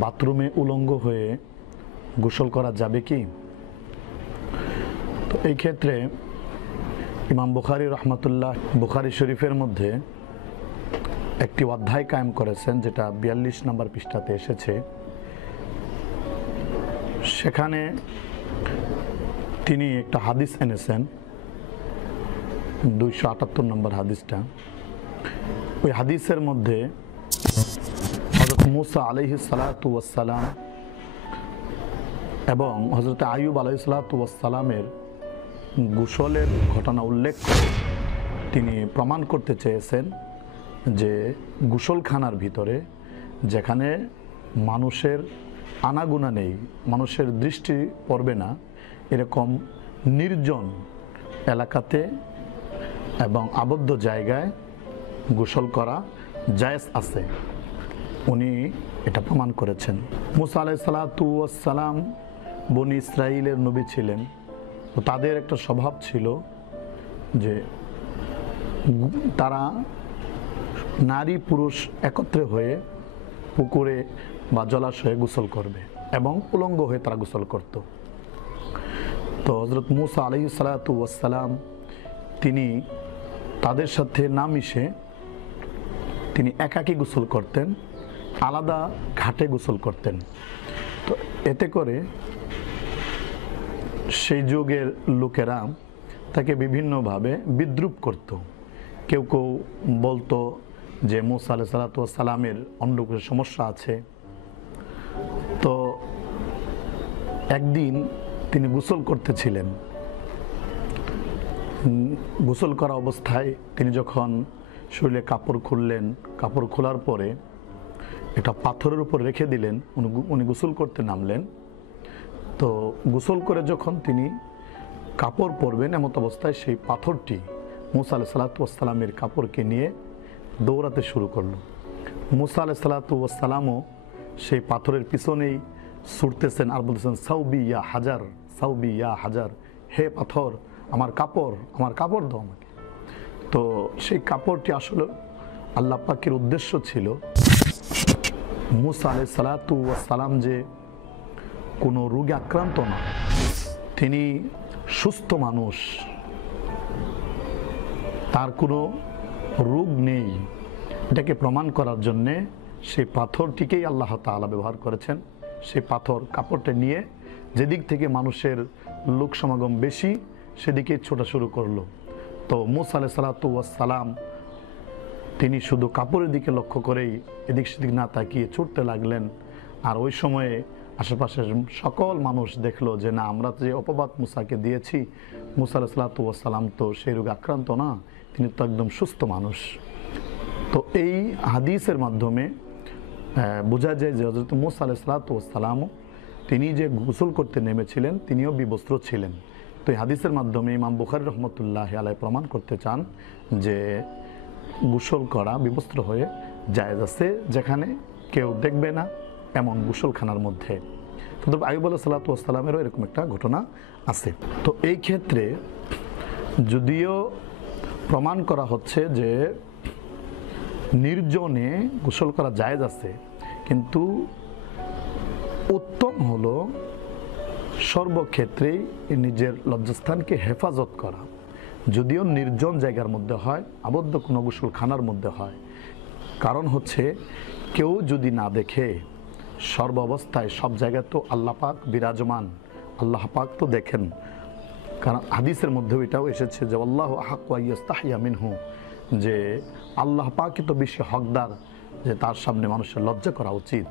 বাথরুমে উলঙ্গ হয়ে গোসল করা যাবে কি? তো এই ক্ষেত্রে ইমাম বুখারী রহমতুল্লাহ বুখারী শরীফের মধ্যে একটি অধ্যায় কায়েম করেছেন, যেটা 42 নম্বর পৃষ্ঠাতে এসেছে। সেখানে তিনি একটা হাদিস এনেছেন, 278 নম্বর হাদিসটা। ওই হাদিসের মধ্যে হযরত মুসা আলাইহিস সালাতু ওয়াস সালাম এবং হযরত আইয়ুব আলাইহিস সালাতু ওয়াস সালামের গোসলের ঘটনা উল্লেখ করে তিনি প্রমাণ করতে চেয়েছেন যে গোসলখানার ভিতরে, যেখানে মানুষের আনাগোনা নেই, মানুষের দৃষ্টি পড়বে না, এরকম নির্জন এলাকাতে এবং আবদ্ধ জায়গায় গোসল করা জায়েজ আছে। উনি এটা প্রমাণ করেছেন। মুসা আলাইহিস সালাতু ওয়াস সালাম বনি ইসরাইলের নবী ছিলেন। তো তাদের একটা স্বভাব ছিল যে তারা নারী পুরুষ একত্রে হয়ে পুকুরে বা জলাশয়ে গোসল করবে এবং উলঙ্গ হয়ে তারা গোসল করত। তো হযরত মুসা আলাইহিস সালাতু ওয়াস সালাম তিনি তাদের সাথে না মিশে তিনি একাকী গোসল করতেন, আলাদা ঘাটে গোসল করতেন। তো এতে করে সেই যুগের লোকেরা তাকে বিভিন্নভাবে বিদ্রূপ করত। কেউ কেউ বলতো যে মুসা আলাইহিস সালাতু ওয়াস সালামের অন্ডকোষে সমস্যা আছে। তো একদিন তিনি গোসল করতেছিলেন। গোসল করা অবস্থায় তিনি যখন শরীরে কাপড় খুললেন, কাপড় খোলার পরে এটা পাথরের উপর রেখে দিলেন, উনি গোসল করতে নামলেন। তো গোসল করে যখন তিনি কাপড় পরবেন এমত অবস্থায় সেই পাথরটি মুসা আলাইহিস সালাতু ওয়াস সালামের কাপড়কে নিয়ে দৌড়াতে শুরু করলো। মুসা আলাইহিস সালাতু ওয়াস সালামও সেই পাথরের পিছনেই ছুটতেছেন আর বলতেছেন, সাউবি ইয়া হাজার, সাউবি ইয়া হাজার, হে পাথর আমার কাপড় দাও আমাকে। তো সেই কাপড়টি আসলে আল্লাহ পাকের উদ্দেশ্য ছিল মুসা আলাইহিস সালাতু ওয়াস সালাম যে কোনো রোগে আক্রান্ত না, তিনি সুস্থ মানুষ, তার কোনো রোগ নেই, এটাকে প্রমাণ করার জন্যে সেই পাথরটিকেই আল্লাহ তাআলা ব্যবহার করেছেন। সেই পাথর কাপড়টা নিয়ে যেদিক থেকে মানুষের লোক সমাগম বেশি সেদিকে ছোটা শুরু করলো। তো মুসা আলাইহিস সালাতু ওয়াস সালাম তিনি শুধু কাপড়ের দিকে লক্ষ্য করেই এদিক সেদিক না তাকিয়ে ছুটতে লাগলেন। আর ওই সময়ে আশেপাশের সকল মানুষ দেখলো যে না, আমরা যে অপবাদ মুসাকে দিয়েছি, মুসা আলাইহিস সালাতু ওয়াস সালাম তো সেই রোগে আক্রান্ত না, তিনি তো একদম সুস্থ মানুষ। তো এই হাদিসের মাধ্যমে বোঝা যায় যে হযরত মুসা আলাইহিস সালাতু ওয়াস সালামও তিনি যে গোসল করতে নেমেছিলেন তিনিও বিবস্ত্র ছিলেন। তো এই হাদিসের মাধ্যমে ইমাম বুখারী রহমতুল্লাহ আলাইহি প্রমাণ করতে চান যে গোসল করা বিবস্ত্র হয়ে জায়েজ আছে, যেখানে কেউ দেখবে না এমন গোসলখানার মধ্যে। তো আইয়ুব আলাইহিস সালাতু ওয়াস সালামেরও এরকম একটা ঘটনা আছে। তো এই ক্ষেত্রে যদিও প্রমাণ করা হচ্ছে যে নির্জনে গোসল করা জায়েজ আছে, কিন্তু উত্তম হলো সর্বক্ষেত্রেই নিজের লজ্জাস্থানকে হেফাজত করা। যদিও নির্জন জায়গার মধ্যে হয়, আবদ্ধ কোনো গোসলখানার মধ্যে হয়, কারণ হচ্ছে কেউ যদি না দেখে, সর্বাবস্থায় সব জায়গায় তো আল্লাহ পাক বিরাজমান, আল্লাহ পাক তো দেখেন। কারণ হাদিসের মধ্যেও এটাও এসেছে যে আল্লাহু আহাক্কু আইয়াস্তাহিয়া মিনহু, যে আল্লাহ পাকই তো বেশি হকদার যে তার সামনে মানুষের লজ্জা করা উচিত।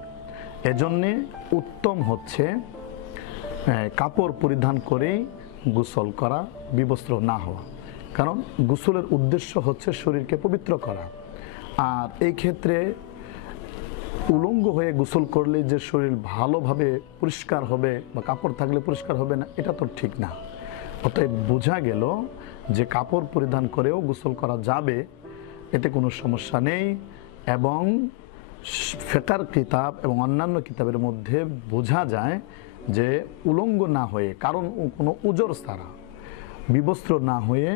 এজন্যে উত্তম হচ্ছে কাপড় পরিধান করেই গোসল করা, বিবস্ত্র না হওয়া। কারণ গোসলের উদ্দেশ্য হচ্ছে শরীরকে পবিত্র করা। আর এই ক্ষেত্রে উলঙ্গ হয়ে গোসল করলে যে শরীর ভালোভাবে পরিষ্কার হবে বা কাপড় থাকলে পরিষ্কার হবে না, এটা তো ঠিক না। অতএব বোঝা গেল যে কাপড় পরিধান করেও গোসল করা যাবে, এতে কোনো সমস্যা নেই। এবং ফিকহের কিতাব এবং অন্যান্য কিতাবের মধ্যে বোঝা যায় যে উলঙ্গ না হয়ে, কারণ কোনো উজর ছাড়া, বিবস্ত্র না হয়ে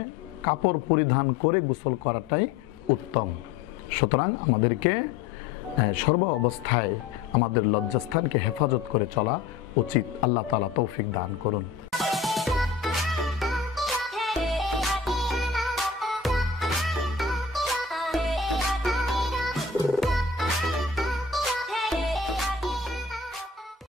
কাপড় পরিধান করে গোসল করাটাই উত্তম। সুতরাং আমাদেরকে সর্ব অবস্থায় আমাদের লজ্জাস্থানকে হেফাজত করে চলা উচিত। আল্লাহ তাআলা তৌফিক দান করুন।